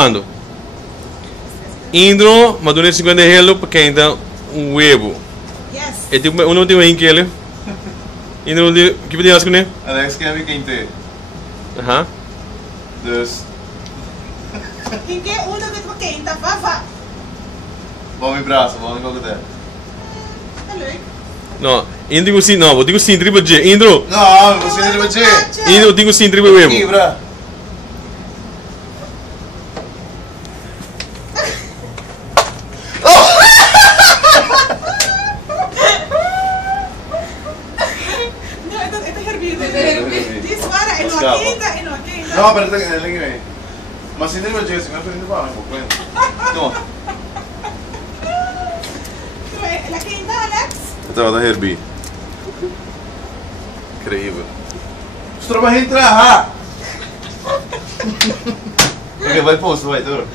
Ando. Indro, madune 50 hello porque ainda huevo. Yes. E tipo, uno tem um inquele. Indro, que pedi as kune? Alex que heb ik één thee. Aha. Dus, Hingi uno met makenta, vava. vamos em braço, vamos em qualquer Leuk. No, Indro sim, não, vou digo sim, triple G. Indro, Não, você não vai dizer. Indro, digo sim, triple huevo. Aqui, bra. No, ito herbido. herbido. This para, ino Mascavo. makenta. No, pero esta que le ahí. Mas si no va a llegar, si me prende para, me cuento. No. La quinta, Alex. Esta va a hervir. Increíble. Você trabalha em entrar. Ok, vai posto, vai, duro.